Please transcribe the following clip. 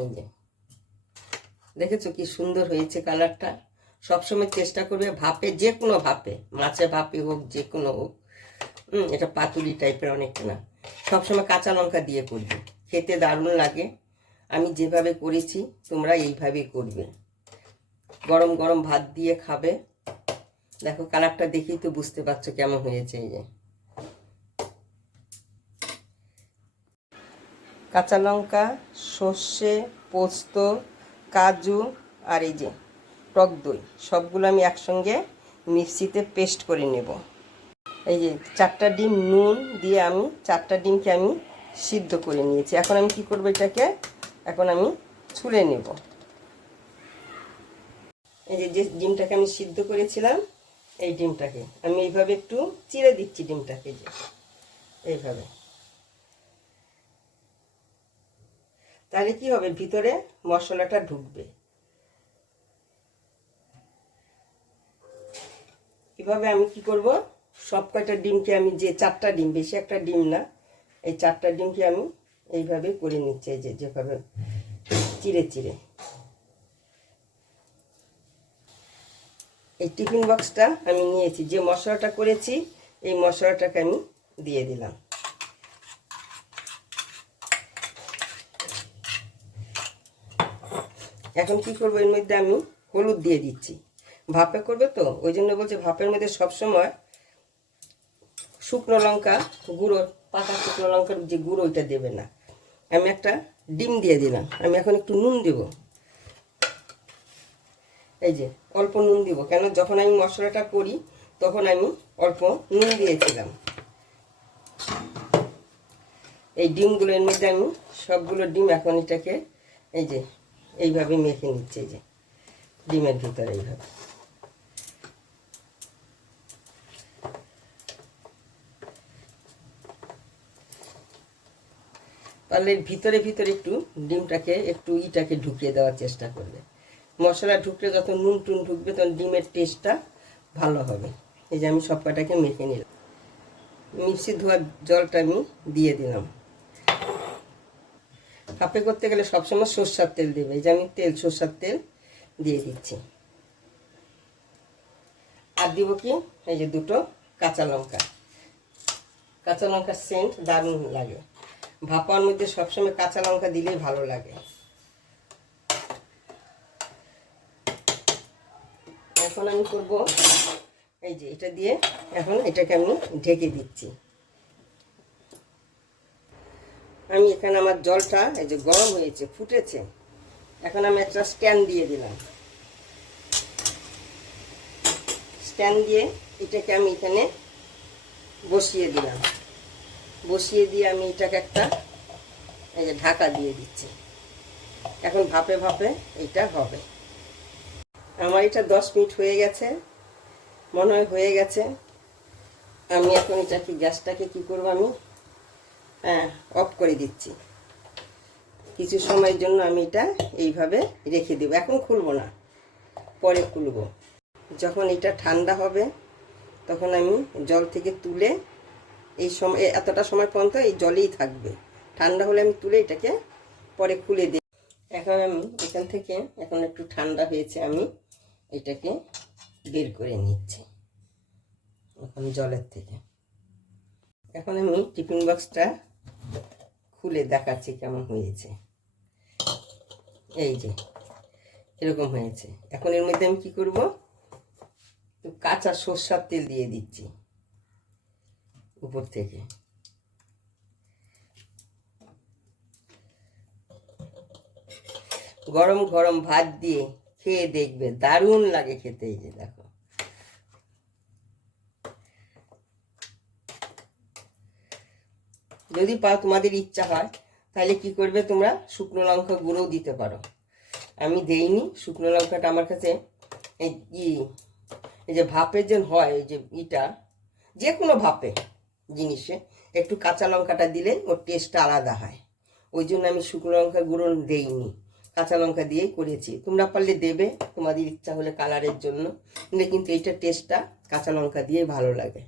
এই যে। দেখেছ কি সুন্দর হয়েছে কালারটা? সবসময় চেষ্টা করবে ভাপে, যে কোনো ভাপে মাছে ভাপে হোক, যে কোনো হোক। এটা পাতুলি টাইপের অনেকটা না। সবসময় কাঁচা লঙ্কা দিয়ে করবে। খেতে দারুণ লাগে। আমি যেভাবে করেছি, তোমরা এইভাবেই করবে। গরম গরম ভাত দিয়ে খাবে। দেখো কালারটা দেখেই তো বুঝতে পারছ কেমন হয়েছে এই যে। কাঁচা লঙ্কা, সর্ষে, পোস্ত, কাজু আর এই যে টক দই, সবগুলো আমি একসঙ্গে মিক্সিতে পেস্ট করে নেব। এই যে চারটা ডিম নুন দিয়ে আমি চারটা ডিমকে আমি সিদ্ধ করে নিয়েছি। এখন আমি কি করব এটাকে? এখন আমি ছুলে নেব। এই যে যে ডিমটাকে আমি সিদ্ধ করেছিলাম, এই ডিমটাকে। আমি এইভাবে একটু চিড়ে দিচ্ছি ডিমটাকে যে। এইভাবে। তাহলে কি হবে? ভিতরে মশলাটা ঢুকবে। এভাবে আমি কি করব? সব কয়টা ডিমকে আমি যে চারটা ডিম, বেশি একটা ডিম না, এই চারটা ডিমকে আমি এইভাবে করে নিচ্ছি যে যেভাবে চিড়ে চিড়ে। এই টিফিন বক্সটা আমি নিয়েছি, যে মশলাটা করেছি, এই মশলাটাকে আমি দিয়ে দিলাম। এখন কি করব? এর মধ্যে আমি হলুদ দিয়ে দিচ্ছি। ভাপে করবে তো? ওই জন্য বলছে ভাপের মধ্যে সবসময় শুকনো লঙ্কা গুঁড়ো, পাকা শুকনো লঙ্কার যে গুঁড়ো, ওইটা দেবে না। আমি একটা ডিম দিয়ে দিলাম। আমি এখন একটু নুন দেব। এই যে, অল্প নুন দিব। কেন? যখন আমি মশলাটা করি, তখন আমি অল্প নুন দিয়েছিলাম। এই ডিমগুলো এর মধ্যে আমি সবগুলো ডিম এখন এটাকে, এই যে এইভাবে মেখে নিচ্ছে যে, ডিমের ভিতরে এইভাবে। তাহলে ভিতরে ভিতরে একটু ডিমটাকে, একটু ইটাকে ঢুকিয়ে দেওয়ার চেষ্টা করবে। মশলা ঢুকলে যত নুন টুন ঢুকবে, তখন ডিমের টেস্টটা ভালো হবে। এই যে আমি সব মেখে নিলাম। মিক্সি ধোয়ার জলটা আমি দিয়ে দিলাম। কাপে করতে গেলে সবসময় সর্ষার তেল দেবে। এই যে আমি তেল, সর্ষার তেল দিয়ে দিচ্ছি। আর দিব কি? এই যে দুটো কাঁচা লঙ্কা। কাঁচা লঙ্কার সেন্ট দারুণ লাগে। ভাপার মধ্যে সবসময় কাঁচা লঙ্কা দিলেই ভালো লাগে। এখন আমি করব, এই যে এটা দিয়ে এখন এটাকে আমি ঢেকে দিচ্ছি। আমি এখানে আমার জলটা এই যে গরম হয়েছে, ফুটেছে। এখন আমি একটা স্ট্যান্ড দিয়ে দিলাম। স্ট্যান্ড দিয়ে এটাকে আমি এখানে বসিয়ে দিলাম। বসিয়ে দিয়ে আমি এটাকে একটা এই যে ঢাকা দিয়ে দিচ্ছি। এখন ভাপে ভাপে এটা হবে। আমার এটা দশ মিনিট হয়ে গেছে। মনে হয় হয়ে গেছে। আমি এখন এটাকে গ্যাসটাকে কি করব আমি? হ্যাঁ অফ করে দিচ্ছি। কিছু সময়ের জন্য আমি এটা এইভাবে রেখে দেবো। এখন খুলবো না, পরে খুলবো। যখন এটা ঠান্ডা হবে, তখন আমি জল থেকে তুলে এই সময় এতটা সময় পর্যন্ত এই জলেই থাকবে। ঠান্ডা হলে আমি তুলে এটাকে পরে খুলে দিই এখন আমি এখান থেকে, এখন একটু ঠান্ডা হয়েছে, আমি এটাকে বের করে নিচ্ছি, এখন জলের থেকে। এখন আমি টিফিন বক্সটা খুলে দেখাচ্ছি কেমন হয়েছে। এই যে, এরকম হয়েছে। এখন এর মধ্যে আমি কি করব? কাঁচা সর্ষার তেল দিয়ে দিচ্ছি উপর থেকে। গরম গরম ভাত দিয়ে খেয়ে দেখবে, দারুণ লাগে খেতে এই যে, দেখো। যদি পাও তোমাদের ইচ্ছা হয়, তাহলে কি করবে তোমরা? শুকনো লঙ্কা গুঁড়োও দিতে পারো। আমি দেইনি, শুকনো লঙ্কাটা আমার কাছে এই এই যে ভাপের যে হয়, এই যে ইটা যে কোনো ভাপে জিনিসে, একটু কাঁচা লঙ্কাটা দিলে ওর টেস্টটা আলাদা হয়। ওই জন্য আমি শুকনো লঙ্কা গুঁড়ো দেইনি। কাঁচা লঙ্কা দিয়েই করেছি। তোমরা পারলে দেবে, তোমাদের ইচ্ছা হলে কালারের জন্য। কিন্তু এইটার টেস্টটা কাঁচা লঙ্কা দিয়ে ভালো লাগে।